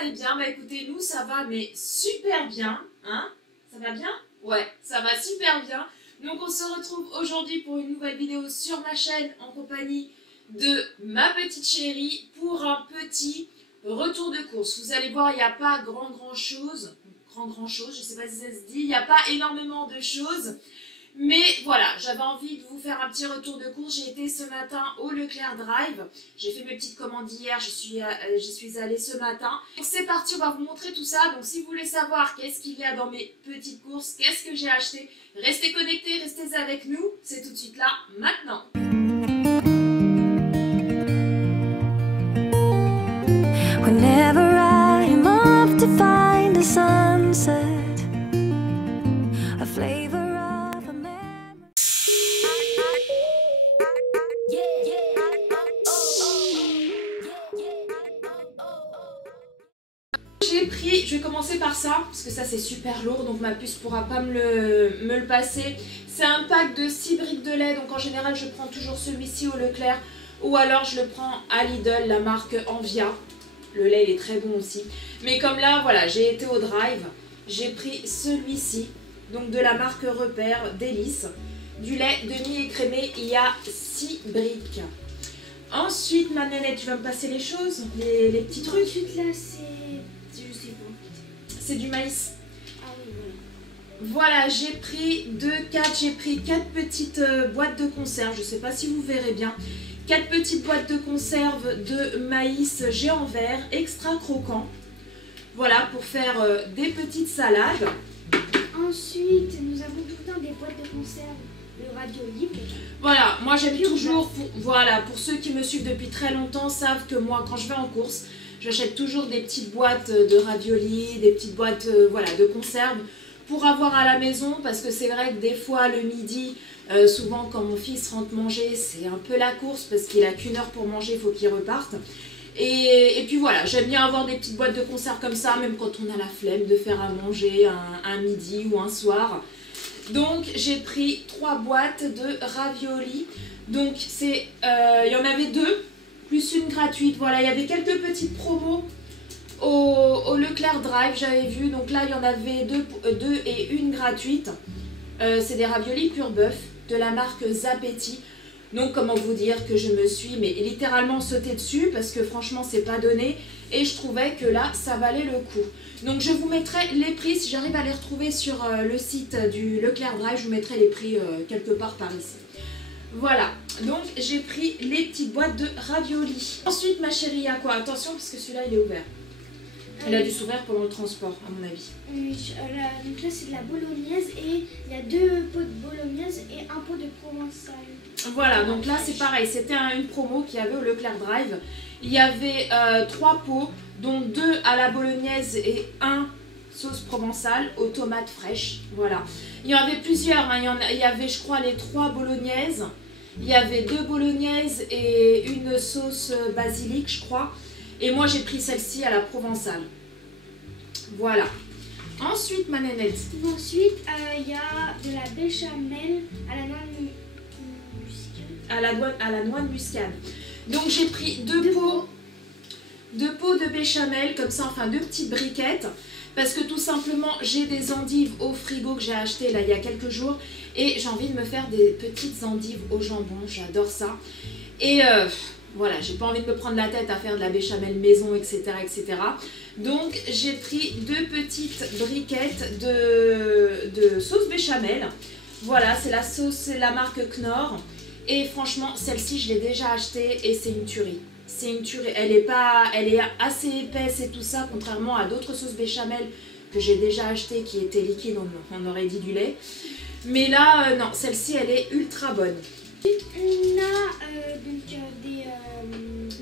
allez bien. Bah écoutez, nous ça va mais super bien, hein? Ça va bien? Ouais, ça va super bien. Donc on se retrouve aujourd'hui pour une nouvelle vidéo sur ma chaîne en compagnie de ma petite chérie pour un petit retour de course. Vous allez voir, il n'y a pas grand chose, je sais pas si ça se dit, il n'y a pas énormément de choses. Mais voilà, j'avais envie de vous faire un petit retour de course. J'ai été ce matin au Leclerc Drive. J'ai fait mes petites commandes hier, j'y suis allée ce matin. Donc c'est parti, on va vous montrer tout ça. Donc si vous voulez savoir qu'est-ce qu'il y a dans mes petites courses, qu'est-ce que j'ai acheté, restez connectés, restez avec nous. C'est tout de suite là, maintenant. Whenever I'm off to find a sunset, a flavor of a memory. J'ai pris, je vais commencer par ça, parce que ça c'est super lourd, donc ma puce pourra pas me le passer. C'est un pack de 6 briques de lait, donc en général je prends toujours celui-ci au Leclerc, ou alors je le prends à Lidl, la marque Envia. Le lait il est très bon aussi. Mais comme là, voilà, j'ai été au Drive, j'ai pris celui-ci, donc de la marque Repère, Délice. Du lait demi-écrémé, il y a 6 briques. Ensuite, ma nénette, tu vas me passer les choses, les petits trucs. Ensuite, là, c'est... Je sais pas. C'est du maïs. Ah oui, voilà. Voilà, j'ai pris 4 petites boîtes de conserve. Je ne sais pas si vous verrez bien. 4 petites boîtes de conserve de maïs géant vert, extra croquant. Voilà, pour faire des petites salades. Ensuite, nous avons tout le temps des boîtes de conserve de ravioli. Voilà, moi j'aime toujours, pour ceux qui me suivent depuis très longtemps, savent que moi, quand je vais en course, j'achète toujours des petites boîtes de raviolis, des petites boîtes voilà, de conserve pour avoir à la maison, parce que c'est vrai que des fois, le midi, souvent quand mon fils rentre manger, c'est un peu la course, parce qu'il a qu'1 heure pour manger, il faut qu'il reparte. Et puis voilà, j'aime bien avoir des petites boîtes de conserve comme ça, même quand on a la flemme de faire à manger un midi ou un soir. Donc j'ai pris 3 boîtes de raviolis. Donc c'est, il y en avait 2, plus une gratuite. Voilà, il y avait quelques petites promos au Leclerc Drive, j'avais vu. Donc là, il y en avait 2 et une gratuite. C'est des raviolis pur bœuf de la marque Zapetti. Donc comment vous dire que je me suis littéralement sautée dessus parce que franchement c'est pas donné et je trouvais que là ça valait le coup. Donc je vous mettrai les prix, si j'arrive à les retrouver sur le site du Leclerc Drive, je vous mettrai les prix quelque part par ici. Voilà, donc j'ai pris les petites boîtes de raviolis. Ensuite ma chérie, à quoi? Attention parce que celui-là il est ouvert. Il a dû s'ouvrir pendant le transport à mon avis. Donc là c'est de la bolognaise et il y a 2 pots de bolognaise et un pot de provençal. Voilà, donc là c'est pareil, c'était une promo qu'il y avait au Leclerc Drive. Il y avait 3 pots, dont 2 à la bolognaise et 1 sauce provençale aux tomates fraîches. Voilà. Il y en avait plusieurs, hein. Il y avait je crois les 3 bolognaises. Il y avait 2 bolognaises et une sauce basilic je crois. Et moi j'ai pris celle-ci à la provençale. Voilà. Ensuite ma nénette. Ensuite il y a de la béchamel à la noix muscade. À la noix de muscade. Donc j'ai pris 2 pots de béchamel, comme ça, enfin 2 petites briquettes. Parce que tout simplement j'ai des endives au frigo que j'ai acheté là il y a quelques jours. Et j'ai envie de me faire des petites endives au jambon, j'adore ça. Et voilà, j'ai pas envie de me prendre la tête à faire de la béchamel maison, etc. etc. Donc j'ai pris 2 petites briquettes de sauce béchamel. Voilà, c'est la sauce, c'est la marque Knorr. Et franchement, celle-ci, je l'ai déjà achetée et c'est une tuerie. C'est une tuerie. Elle est assez épaisse et tout ça, contrairement à d'autres sauces béchamel que j'ai déjà achetées qui étaient liquides, on aurait dit du lait. Mais là, non, celle-ci, elle est ultra bonne. On a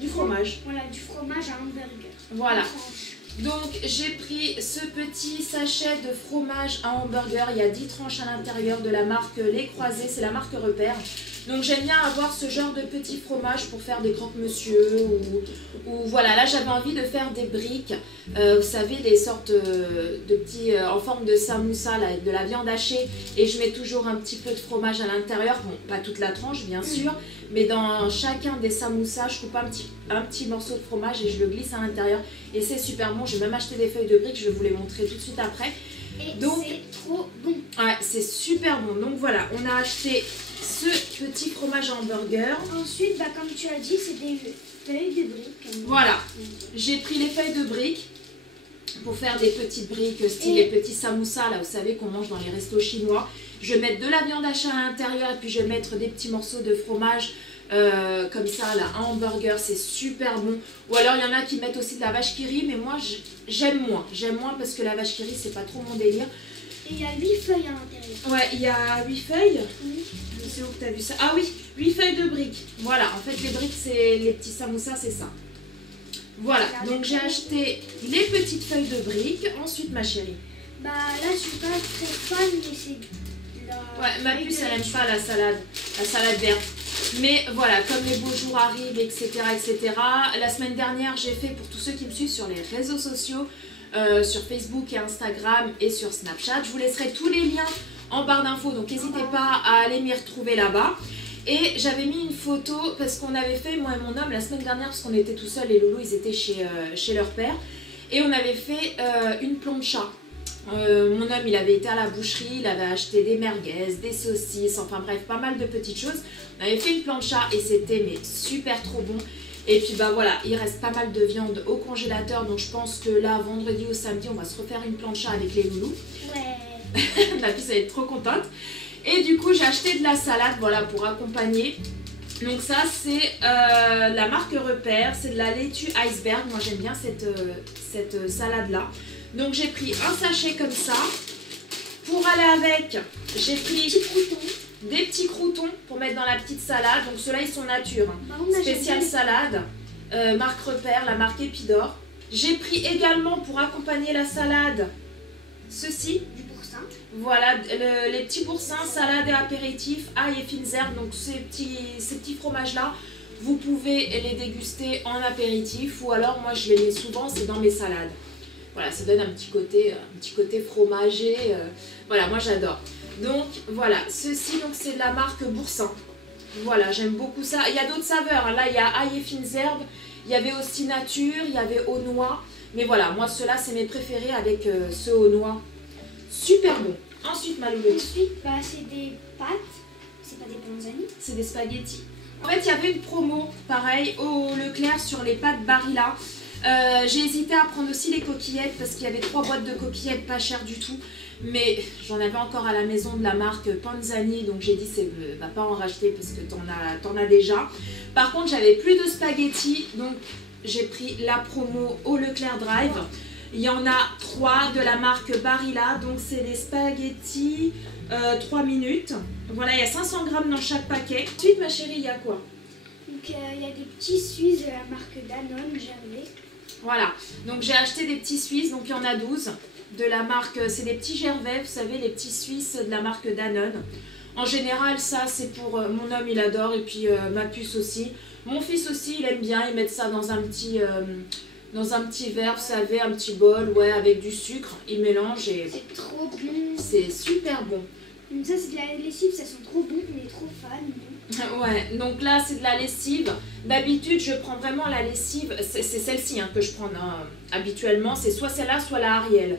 du fromage. Voilà, du fromage à hamburger. Voilà. Donc j'ai pris ce petit sachet de fromage à hamburger. Il y a 10 tranches à l'intérieur de la marque Les Croisés. C'est la marque Repère. Donc j'aime bien avoir ce genre de petits fromages pour faire des croque-monsieur ou voilà, là j'avais envie de faire des briques, vous savez, des sortes de petits en forme de samoussa, là, avec de la viande hachée, et je mets toujours un petit peu de fromage à l'intérieur, bon pas toute la tranche bien sûr, mais dans chacun des samoussas je coupe un petit morceau de fromage et je le glisse à l'intérieur et c'est super bon. J'ai même acheté des feuilles de briques, je vais vous les montrer tout de suite après. Et donc c'est trop bon. Ouais, c'est super bon. Donc voilà, on a acheté ce petit fromage à hamburger. Ensuite, bah, comme tu as dit, c'est des feuilles de briques. Voilà, j'ai pris les feuilles de briques pour faire des petites briques style les petits samoussas, là vous savez qu'on mange dans les restos chinois. Je vais mettre de la viande hachée à l'intérieur et puis je vais mettre des petits morceaux de fromage comme ça là, un hamburger, c'est super bon. Ou alors il y en a qui mettent aussi de la vache qui rit, mais moi j'aime moins parce que la vache qui rit c'est pas trop mon délire. Et il y a 8 feuilles à l'intérieur. Ouais, il y a 8 feuilles. Oui. Je sais où que tu as vu ça. Ah oui, 8 feuilles de briques. Voilà, en fait les briques c'est les petits samoussas, c'est ça. Voilà, donc j'ai acheté les petites feuilles de briques. Ensuite ma chérie. Bah là je suis pas très fan, mais c'est la... Ouais, ma puce elle aime pas la salade verte. Mais voilà, comme les beaux jours arrivent, etc., etc. La semaine dernière, j'ai fait, pour tous ceux qui me suivent sur les réseaux sociaux, sur Facebook et Instagram et sur Snapchat, je vous laisserai tous les liens en barre d'infos, donc n'hésitez pas à aller m'y retrouver là-bas. Et j'avais mis une photo, parce qu'on avait fait, moi et mon homme, la semaine dernière, parce qu'on était tout seuls, les loulous, ils étaient chez leur père, et on avait fait une plancha. Mon homme il avait été à la boucherie, il avait acheté des merguez, des saucisses, enfin bref pas mal de petites choses. On avait fait une plancha et c'était mais super trop bon. Et puis bah voilà, il reste pas mal de viande au congélateur, donc je pense que là vendredi ou samedi on va se refaire une plancha avec les loulous. Ouais. La fille ça va être trop contente. Et du coup j'ai acheté de la salade, voilà, pour accompagner. Donc ça c'est la marque Repère, c'est de la laitue iceberg, moi j'aime bien cette salade là. Donc j'ai pris un sachet comme ça. Pour aller avec, j'ai pris des petits croûtons pour mettre dans la petite salade. Donc ceux-là ils sont nature, spécial salade, marque Repère, la marque Épidore. J'ai pris également pour accompagner la salade ceci. Du boursin. Voilà, les petits boursins, salade et apéritif, ail et fines herbes. Donc ces petits fromages-là, vous pouvez les déguster en apéritif ou alors moi je les mets souvent, c'est dans mes salades. Voilà, ça donne un petit côté fromager. Voilà, moi j'adore. Donc voilà, ceci donc c'est de la marque Boursin. Voilà, j'aime beaucoup ça. Il y a d'autres saveurs. Hein. Là, il y a ail et fines herbes. Il y avait aussi nature, il y avait aux noix. Mais voilà, moi ceux-là c'est mes préférés avec ceux aux noix. Super bon. Ensuite, ma louloute. Ensuite, bah, c'est des pâtes. C'est pas des panzani. C'est des spaghettis. En fait, il y avait une promo, pareil, au Leclerc sur les pâtes Barilla. J'ai hésité à prendre aussi les coquillettes parce qu'il y avait 3 boîtes de coquillettes pas chères du tout. Mais j'en avais encore à la maison de la marque Panzani, donc j'ai dit va pas en racheter parce que t'en as déjà. Par contre, j'avais plus de spaghettis, donc j'ai pris la promo au Leclerc Drive. Il y en a 3 de la marque Barilla, donc c'est des spaghettis 3 minutes. Voilà, il y a 500 grammes dans chaque paquet. Ensuite, ma chérie, il y a quoi? Donc il y a des petits Suisses de la marque Danone, Gervais. Voilà, donc j'ai acheté des petits Suisses, donc il y en a 12 de la marque, c'est des petits Gervais, vous savez, les petits Suisses de la marque Danone. En général, ça c'est pour mon homme, il adore, et puis ma puce aussi. Mon fils aussi, il aime bien, ils mettent ça dans un petit verre, vous savez, un petit bol, ouais, avec du sucre, ils mélangent et c'est trop bon. C'est super bon. Donc ça c'est de la lessive, ça sent trop bon, on est trop fan. Ouais, donc là c'est de la lessive. D'habitude je prends vraiment la lessive, c'est celle-ci hein, que je prends habituellement, c'est soit celle-là soit la Ariel.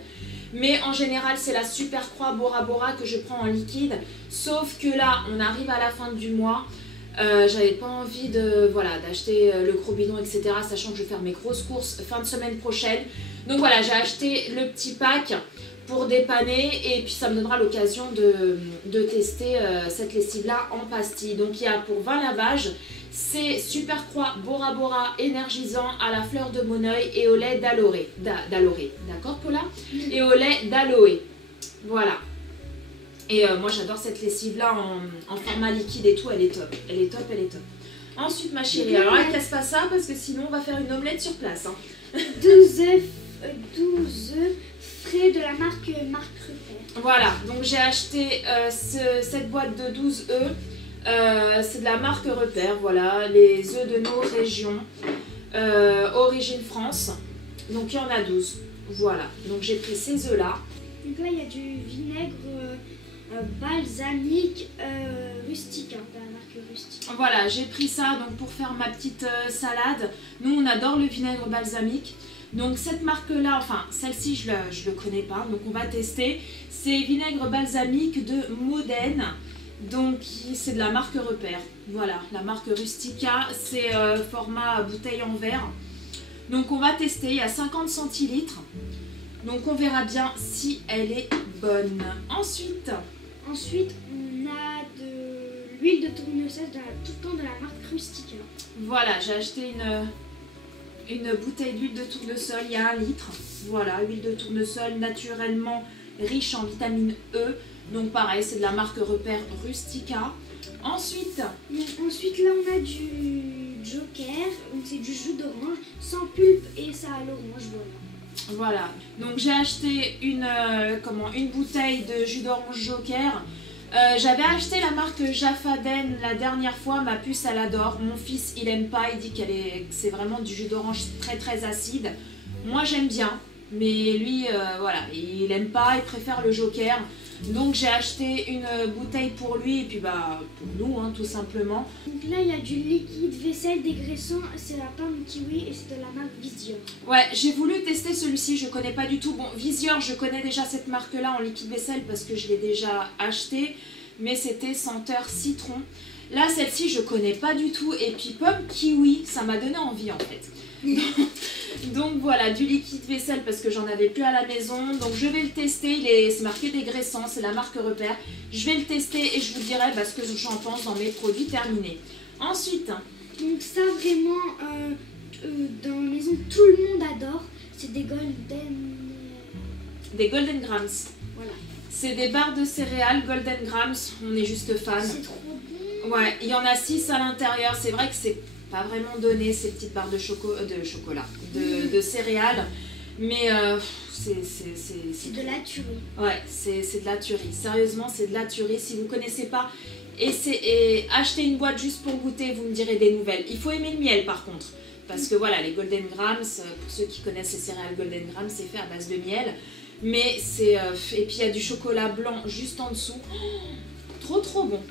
Mais en général c'est la Super Croix Bora Bora que je prends en liquide. Sauf que là on arrive à la fin du mois, j'avais pas envie d'acheter le gros bidon etc. Sachant que je vais faire mes grosses courses fin de semaine prochaine. Donc voilà, j'ai acheté le petit pack pour dépanner et puis ça me donnera l'occasion de tester cette lessive là en pastille. Donc il y a pour 20 lavages, c'est Super Croix Bora Bora énergisant à la fleur de moneuil et au lait d'aloe. D'accord Paula? Et au lait d'aloe. Voilà. Et moi j'adore cette lessive là en format liquide et tout, elle est top. Elle est top, elle est top. Ensuite ma chérie, alors elle casse pas ça parce que sinon on va faire une omelette sur place. Hein. 12 œufs frais de la marque Repère. Voilà, donc j'ai acheté cette boîte de 12 œufs. C'est de la marque Repère, voilà, les œufs de nos régions, origine France. Donc il y en a 12, voilà. Donc j'ai pris ces œufs-là. Donc là, il y a du vinaigre balsamique rustique, hein, de la marque rustique. Voilà, j'ai pris ça donc pour faire ma petite salade. Nous, on adore le vinaigre balsamique. Donc cette marque-là, enfin celle-ci, je le connais pas, donc on va tester. C'est vinaigre balsamique de Modène. Donc c'est de la marque Repère. Voilà, la marque Rustica, c'est format bouteille en verre. Donc on va tester, il y a 50 centilitres. Donc on verra bien si elle est bonne. Ensuite, on a de l'huile de tournesol, tout le temps de la marque Rustica. Voilà, j'ai acheté une bouteille d'huile de tournesol, il y a 1 litre. Voilà, huile de tournesol naturellement riche en vitamine E. Donc pareil, c'est de la marque Repère Rustica. Ensuite, là on a du Joker, donc c'est du jus d'orange, sans pulpe et ça à l'orange, voilà. Voilà, donc j'ai acheté une bouteille de jus d'orange Joker. J'avais acheté la marque Jaffaden la dernière fois, ma puce elle adore. Mon fils il aime pas, il dit que c'est vraiment du jus d'orange très très acide. Moi j'aime bien, mais lui voilà, il aime pas, il préfère le Joker. Donc j'ai acheté une bouteille pour lui et puis bah pour nous hein, tout simplement. Donc là il y a du liquide vaisselle dégraissant, c'est la pomme kiwi et c'est de la marque Visior. Ouais, j'ai voulu tester celui-ci, je connais pas du tout. Bon, Visior, je connais déjà cette marque-là en liquide vaisselle parce que je l'ai déjà acheté, mais c'était senteur citron. Là, celle-ci, je connais pas du tout. Et puis pomme kiwi, ça m'a donné envie en fait. Donc voilà, du liquide vaisselle parce que j'en avais plus à la maison. Donc je vais le tester, c'est marqué dégraissant, c'est la marque Repère. Je vais le tester et je vous dirai ce que j'en pense dans mes produits terminés. Ensuite, donc ça vraiment, dans la maison, tout le monde adore. C'est des Golden Grams. Voilà. C'est des barres de céréales Golden Grams, on est juste fan. C'est trop bon. Ouais, il y en a 6 à l'intérieur. C'est vrai que c'est pas vraiment donné ces petites barres de chocolat, de céréales, mais c'est de la tuerie. Ouais, c'est de la tuerie. Sérieusement, c'est de la tuerie. Si vous connaissez pas, achetez une boîte juste pour goûter, vous me direz des nouvelles. Il faut aimer le miel par contre, parce que voilà, les Golden Grams, pour ceux qui connaissent les céréales Golden Grams, c'est fait à base de miel, mais c'est et puis il y a du chocolat blanc juste en dessous. Trop trop bon.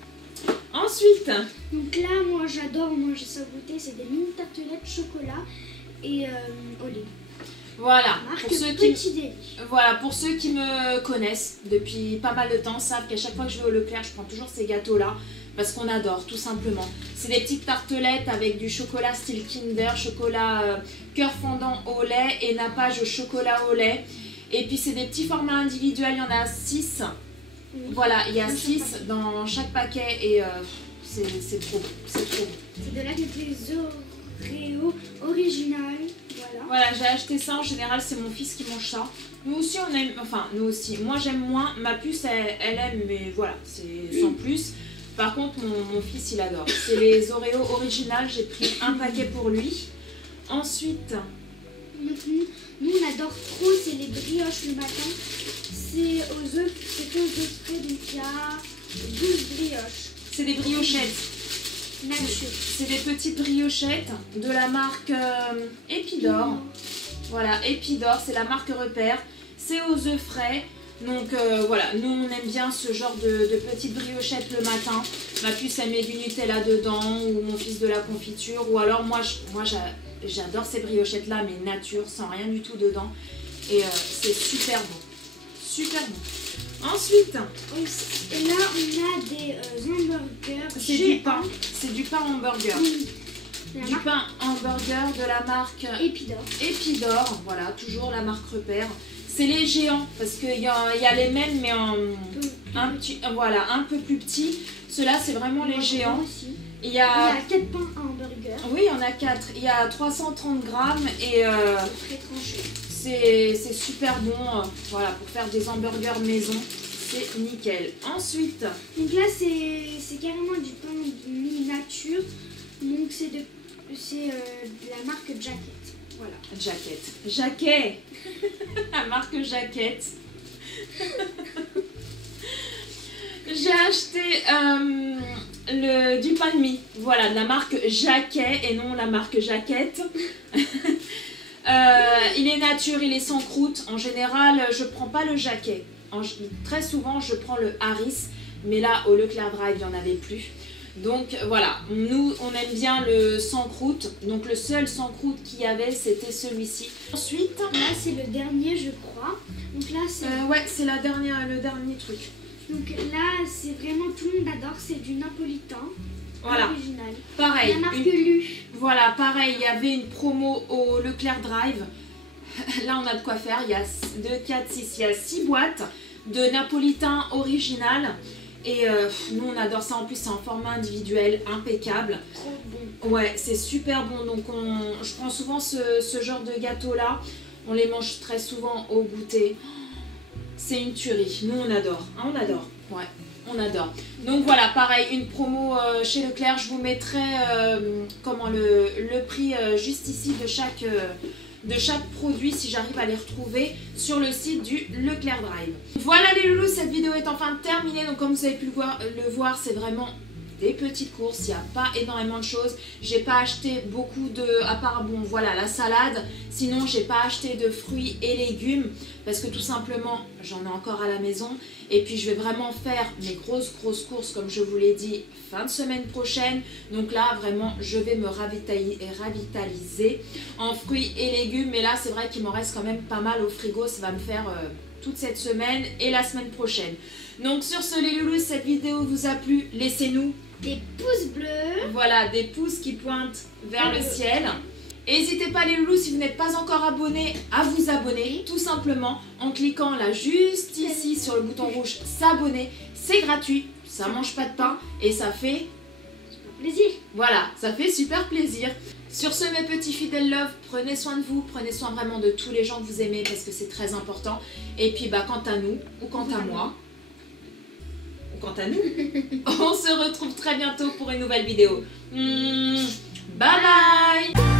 Ensuite, donc là, moi j'adore manger ça au goûter, c'est des mini tartelettes chocolat et au lait. Voilà, pour ceux qui me connaissent depuis pas mal de temps, savent qu'à chaque fois que je vais au Leclerc, je prends toujours ces gâteaux-là parce qu'on adore, tout simplement. C'est des petites tartelettes avec du chocolat style Kinder, chocolat cœur fondant au lait et nappage au chocolat au lait. Et puis c'est des petits formats individuels, il y en a 6. Voilà, il y a 6 dans chaque paquet et c'est trop bon, c'est trop bon. C'est de la des Oreo originales, voilà. Voilà, j'ai acheté ça, en général c'est mon fils qui mange ça. Nous aussi on aime, enfin nous aussi, moi j'aime moins, ma puce elle aime mais voilà, c'est sans plus. Par contre mon fils il adore. C'est les Oreo originales, j'ai pris un paquet pour lui. Ensuite... Nous on adore trop, c'est les brioches le matin. C'est aux œufs frais, donc il y a 12 brioches. C'est des briochettes. C'est des petites briochettes de la marque Epidor. Voilà, Epidor, c'est la marque Repère. C'est aux œufs frais. Donc voilà, nous on aime bien ce genre de petites briochettes le matin. Ma puce elle met du Nutella dedans ou mon fils de la confiture. Ou alors moi j'adore ces briochettes là mais nature, sans rien du tout dedans. Et c'est super bon. Super bon. Ensuite, et là on a des hamburgers. C'est du pain. C'est du pain hamburger. Du pain hamburger de la marque Epidor. Epidor, voilà, toujours la marque Repère. C'est les géants parce qu'il y a les mêmes mais un peu plus petits. Ceux-là c'est vraiment les géants. Il y a 4 pains à hamburger. Oui, il y en a 4. Il y a 330 grammes et très tranché. C'est super bon, voilà, pour faire des hamburgers maison, c'est nickel. Ensuite, donc là c'est carrément du pain de mini-nature, donc c'est de la marque Jacket. Voilà. Jacket. La marque Jacket. J'ai acheté du pain de mie. Voilà, de la marque Jacquet et non la marque Jaquette. Il est nature, il est sans croûte. En général, je prends pas le Jacquet. Très souvent, je prends le Harris. Mais là, au Leclerc Drive, il n'y en avait plus. Donc voilà, nous, on aime bien le sans croûte. Donc le seul sans croûte qu'il y avait, c'était celui-ci. Ensuite, là, c'est le dernier, je crois. Donc là, c'est... ouais, c'est le dernier truc. Donc là, c'est vraiment, tout le monde adore. C'est du napolitain. Voilà. Original. Pareil. La marque Lu. Voilà, pareil, il y avait une promo au Leclerc Drive. Là, on a de quoi faire. Il y a 2, 4, 6, il y a 6 boîtes de napolitain original. Et nous, on adore ça. En plus, c'est en format individuel, impeccable. Trop bon. Ouais, c'est super bon. Donc, je prends souvent ce genre de gâteau-là. On les mange très souvent au goûter. C'est une tuerie. Nous, on adore. Hein, on adore. Ouais. On adore. Donc voilà, pareil, une promo chez Leclerc. Je vous mettrai le prix juste ici de chaque produit si j'arrive à les retrouver sur le site du Leclerc Drive. Voilà les loulous, cette vidéo est enfin terminée. Donc comme vous avez pu le voir, c'est vraiment des petites courses, il n'y a pas énormément de choses. J'ai pas acheté beaucoup à part, bon voilà, la salade. Sinon, j'ai pas acheté de fruits et légumes parce que tout simplement, j'en ai encore à la maison. Et puis, je vais vraiment faire mes grosses courses, comme je vous l'ai dit, fin de semaine prochaine. Donc là, vraiment, je vais me ravitaliser en fruits et légumes. Mais là, c'est vrai qu'il m'en reste quand même pas mal au frigo. Ça va me faire toute cette semaine et la semaine prochaine. Donc sur ce les loulous, cette vidéo vous a plu, laissez-nous des pouces bleus. Voilà, des pouces qui pointent vers le ciel. N'hésitez pas les loulous, si vous n'êtes pas encore abonné, à vous abonner, tout simplement en cliquant là juste ici sur le bouton rouge s'abonner. C'est gratuit, ça mange pas de pain et ça fait plaisir. Voilà, ça fait super plaisir. Sur ce mes petits fidèles love, prenez soin de vous, prenez soin vraiment de tous les gens que vous aimez parce que c'est très important. Et puis quant à nous, ou quant à moi, quant à nous, on se retrouve très bientôt pour une nouvelle vidéo. Bye bye.